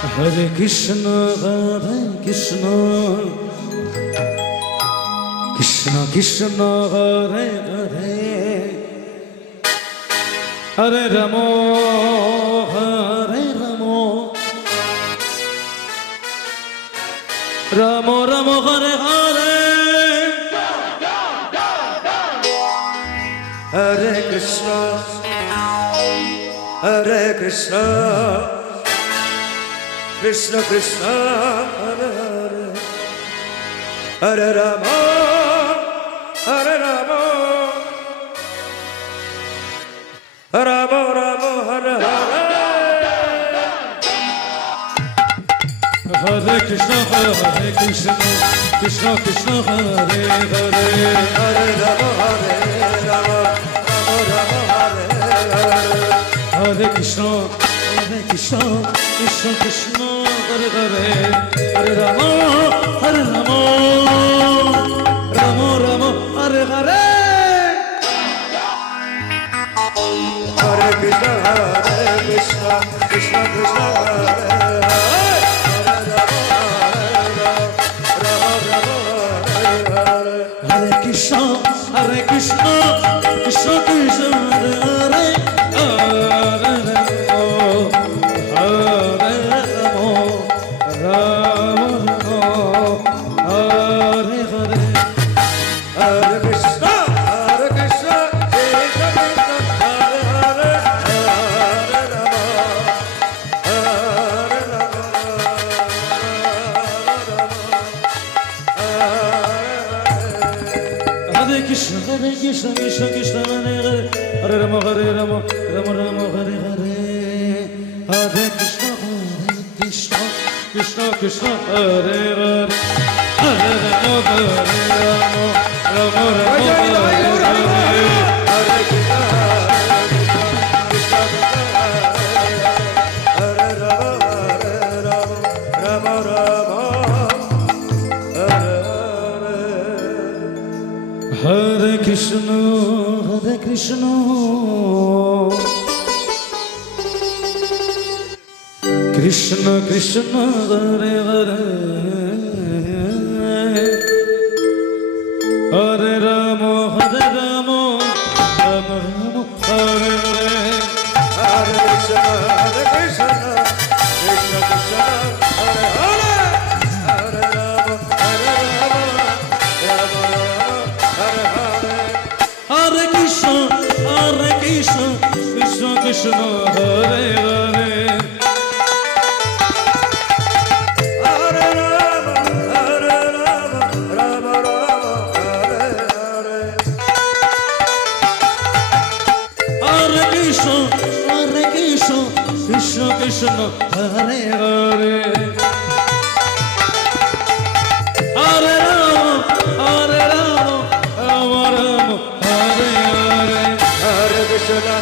Hare Krishna, Krishna Krishna, Hare Hare, Hare Ramo, Hare Ramo, Ramo Ramo, Hare Hare, Hare Krishna, Hare Krishna, Krishna Krishna, Hare Hare, Hare Rama, Hare Rama, Rama Rama, Hare Hare, Hare Krishna, Krishna Krishna, Hare Hare, Hare Rama, Hare Rama, Rama Rama, Hare Hare, Hare Krishna, Krishna Krishna, Hare Hare, Hare Rama, Hare Rama, Rama Rama, Hare Hare, Hare Krishna, Krishna Krishna, Hare Hare, Hare Rama, Hare Rama, Hare Krishna, Krishna Krishna, Hare Hare, Krishna Krishna, Hare Hare, Hare Rama, Hare Rama, Rama Rama, Hare Hare, Hare Krishna, Krishna Krishna, Hare Hare, Hare Rama, Hare Rama, Rama Rama, Hare Hare, Hare Krishna, Krishna Krishna, Hare Rama, Rama Rama, Hare Krishna, Krishna Krishna, Hare Hare, Hare Rama, Hare Rama, Rama Rama, Hare Hare, Hare Krishna, Krishna Krishna, Hare Hare, Hare Rama, Hare Rama, Rama Rama, Hare Hare, Hare Krishna, Krishna Krishna, Hare Hare, Hare Rama, Hare Rama, Rama Rama, Hare Hare, Hare Krishna, Krishna Krishna, Hare Hare, Hare Rama, Hare Rama, Rama Rama, Hare Hare, Hare Krishna,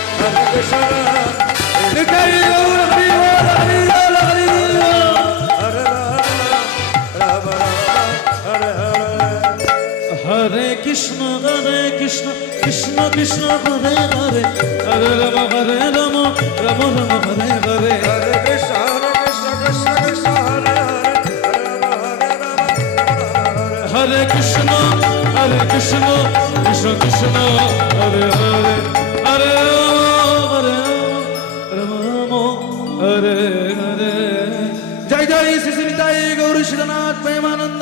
Nitai Gaur Hari Hari Hare Hare, Rama Rama, Hare Hare, Hare Krishna, Krishna Krishna, Hare Hare, Hare Rama, Hare Rama, Rama Rama, Hare Hare, Hare Krishna, Krishna Krishna, Hare Hare, Hare Krishna, Krishna Krishna, Hare Hare, Hare Rama, Hare Hare, Jai Jai Sri Nitai Gaur Shri Nath Premanand